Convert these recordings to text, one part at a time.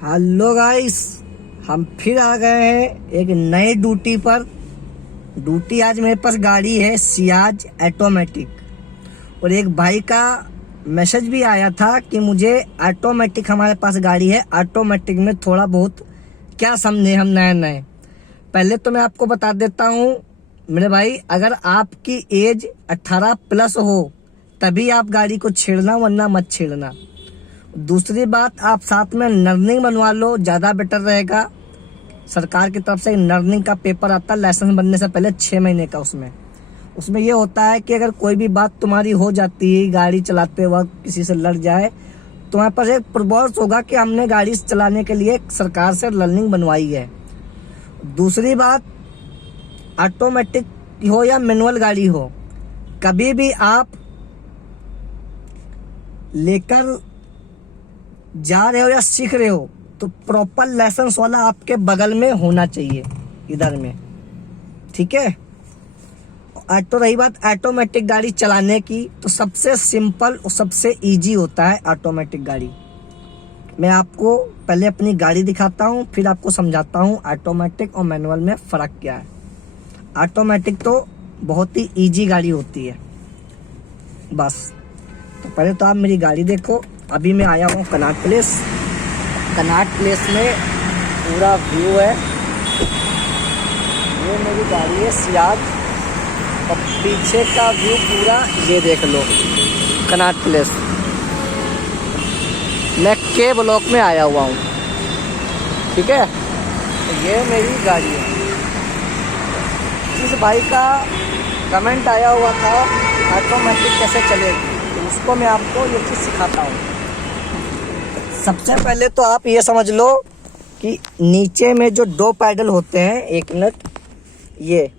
Hello guys, हम फिर आ गए हैं एक नई ड्यूटी पर। ड्यूटी आज मेरे पास गाड़ी है सियाज ऑटोमेटिक, और एक भाई का मैसेज भी आया था कि मुझे ऑटोमेटिक, हमारे पास गाड़ी है ऑटोमेटिक में थोड़ा बहुत क्या समझे हम नए नए। पहले तो मैं आपको बता देता हूँ मेरे भाई, अगर आपकी एज 18 प्लस हो तभी आप गाड़ी को छेड़ना, वरना मत छेड़ना। दूसरी बात, आप साथ में लर्निंग बनवा लो, ज़्यादा बेटर रहेगा। सरकार की तरफ से लर्निंग का पेपर आता है लाइसेंस बनने से पहले 6 महीने का। उसमें ये होता है कि अगर कोई भी बात तुम्हारी हो जाती है, गाड़ी चलाते वक्त किसी से लड़ जाए, तुम्हारे पास एक प्रूफ होगा कि हमने गाड़ी चलाने के लिए सरकार से लर्निंग बनवाई है। दूसरी बात, ऑटोमेटिक हो या मैनुअल गाड़ी हो, कभी भी आप लेकर जा रहे हो या सीख रहे हो तो प्रॉपर लाइसेंस वाला आपके बगल में होना चाहिए, इधर में, ठीक है। तो रही बात ऑटोमेटिक गाड़ी चलाने की, तो सबसे सिंपल और सबसे इजी होता है ऑटोमेटिक गाड़ी। मैं आपको पहले अपनी गाड़ी दिखाता हूँ, फिर आपको समझाता हूँ ऑटोमेटिक और मैनुअल में फ़र्क क्या है। ऑटोमेटिक तो बहुत ही इजी गाड़ी होती है बस। तो पहले तो आप मेरी गाड़ी देखो। अभी मैं आया हूँ कनॉट प्लेस। कनॉट प्लेस में पूरा व्यू है, ये मेरी गाड़ी है सियाज, और पीछे का व्यू पूरा ये देख लो, कनॉट प्लेस। मैं के ब्लॉक में आया हुआ हूँ, ठीक है। तो ये मेरी गाड़ी है। जिस भाई का कमेंट आया हुआ था ऑटोमेटिक कैसे चलेगी, तो उसको मैं आपको ये चीज़ सिखाता हूँ। सबसे पहले तो आप ये समझ लो कि नीचे में जो 2 पैडल होते हैं, 1 मिनट, ये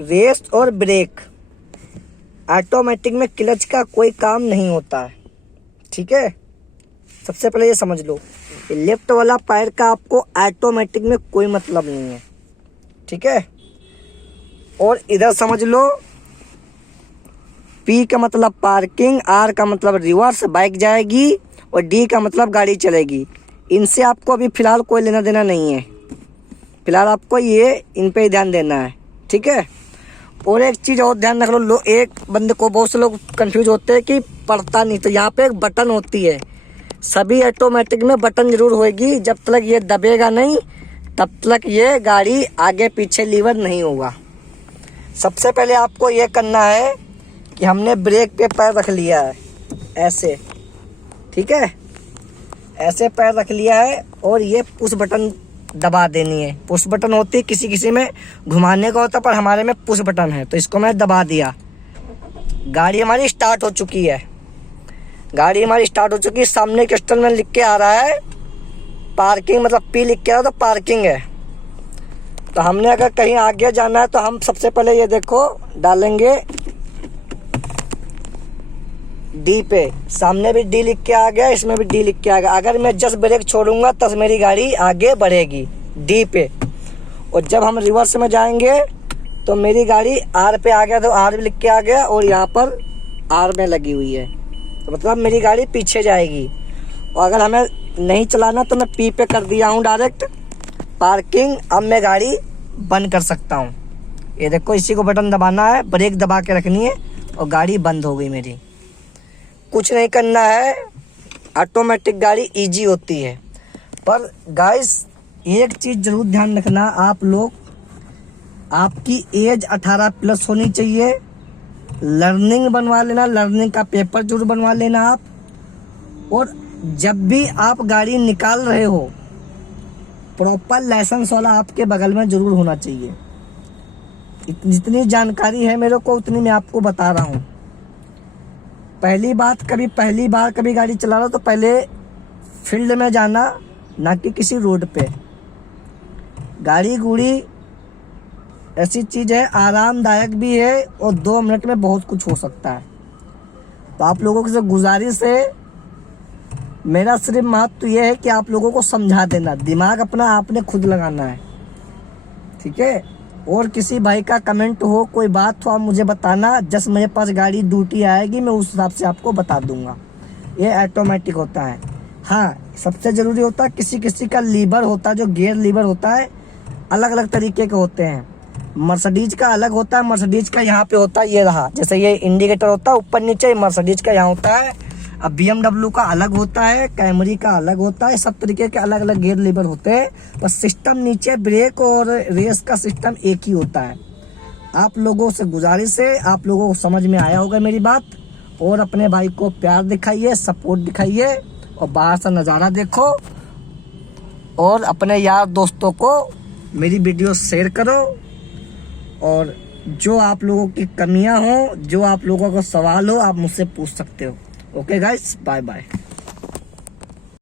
रेस और ब्रेक, ऑटोमेटिक में क्लच का कोई काम नहीं होता है, ठीक है। सबसे पहले ये समझ लो, लेफ्ट वाला पैर का आपको ऑटोमेटिक में कोई मतलब नहीं है, ठीक है। और इधर समझ लो, P का मतलब पार्किंग, R का मतलब रिवर्स, बाइक जाएगी, और D का मतलब गाड़ी चलेगी। इनसे आपको अभी फ़िलहाल कोई लेना देना नहीं है, फ़िलहाल आपको ये इन पे ही ध्यान देना है, ठीक है। और एक चीज़ और ध्यान रख लो, एक बंदे को, बहुत से लोग कंफ्यूज होते हैं कि पड़ता नहीं, तो यहाँ पे एक बटन होती है। सभी ऑटोमेटिक में बटन ज़रूर होगी, जब तक ये दबेगा नहीं तब तक ये गाड़ी आगे पीछे लीवर नहीं होगा। सबसे पहले आपको ये करना है कि हमने ब्रेक पे पैर रख लिया है ऐसे, ठीक है, ऐसे पैर रख लिया है, और ये पुश बटन दबा देनी है। पुश बटन होती है, किसी किसी में घुमाने का होता है, पर हमारे में पुश बटन है, तो इसको मैं दबा दिया। गाड़ी हमारी स्टार्ट हो चुकी है, गाड़ी हमारी स्टार्ट हो चुकी है। सामने के स्टैंड में लिख के आ रहा है पार्किंग, मतलब P लिख के आ रहा है, तो पार्किंग है। तो हमने अगर कहीं आगे जाना है तो हम सबसे पहले ये देखो डालेंगे D पे। सामने भी D लिख के आ गया, इसमें भी D लिख के आ गया। अगर मैं जस्ट ब्रेक छोड़ूंगा तब मेरी गाड़ी आगे बढ़ेगी D पे, और जब हम रिवर्स में जाएंगे तो मेरी गाड़ी R पे आ गया, तो R भी लिख के आ गया, और यहाँ पर R में लगी हुई है, तो मतलब मेरी गाड़ी पीछे जाएगी। और अगर हमें नहीं चलाना तो मैं P पे कर दिया हूँ डायरेक्ट पार्किंग। अब मैं गाड़ी बंद कर सकता हूँ। ये देखो, इसी को बटन दबाना है, ब्रेक दबा के रखनी है, और गाड़ी बंद हो गई मेरी। कुछ नहीं करना है, ऑटोमेटिक गाड़ी इजी होती है। पर गाइस, एक चीज़ ज़रूर ध्यान रखना आप लोग, आपकी एज 18 प्लस होनी चाहिए। लर्निंग बनवा लेना, लर्निंग का पेपर जरूर बनवा लेना आप। और जब भी आप गाड़ी निकाल रहे हो, प्रॉपर लाइसेंस वाला आपके बगल में ज़रूर होना चाहिए। जितनी जानकारी है मेरे को उतनी मैं आपको बता रहा हूँ। पहली बार कभी गाड़ी चला रहा हो तो पहले फील्ड में जाना, ना कि किसी रोड पे। गाड़ी गुड़ी ऐसी चीज़ है, आरामदायक भी है, और 2 मिनट में बहुत कुछ हो सकता है। तो आप लोगों से गुजारिश है, मेरा सिर्फ महत्व ये है कि आप लोगों को समझा देना, दिमाग अपना आपने खुद लगाना है, ठीक है। और किसी भाई का कमेंट हो, कोई बात हो, आप मुझे बताना। जस्ट मेरे पास गाड़ी ड्यूटी आएगी, मैं उस हिसाब से आपको बता दूंगा। ये ऑटोमेटिक होता है। हाँ, सबसे ज़रूरी होता है, किसी किसी का लीवर होता है, जो गियर लीवर होता है अलग अलग तरीके के होते हैं। मर्सिडीज का अलग होता है, मर्सिडीज का यहाँ पे होता है, ये रहा, जैसे ये इंडिकेटर होता है ऊपर नीचे, मर्सिडीज का यहाँ होता है। अब BMW का अलग होता है, कैमरी का अलग होता है, सब तरीके के अलग अलग गियर लीवर होते हैं। बस सिस्टम नीचे ब्रेक और रेस का सिस्टम एक ही होता है। आप लोगों से गुजारिश है, आप लोगों को समझ में आया होगा मेरी बात, और अपने भाई को प्यार दिखाइए, सपोर्ट दिखाइए, और बाहर से नज़ारा देखो, और अपने यार दोस्तों को मेरी वीडियो शेयर करो। और जो आप लोगों की कमियां हो, जो आप लोगों को सवाल हो, आप मुझसे पूछ सकते हो। Okay guys, bye bye.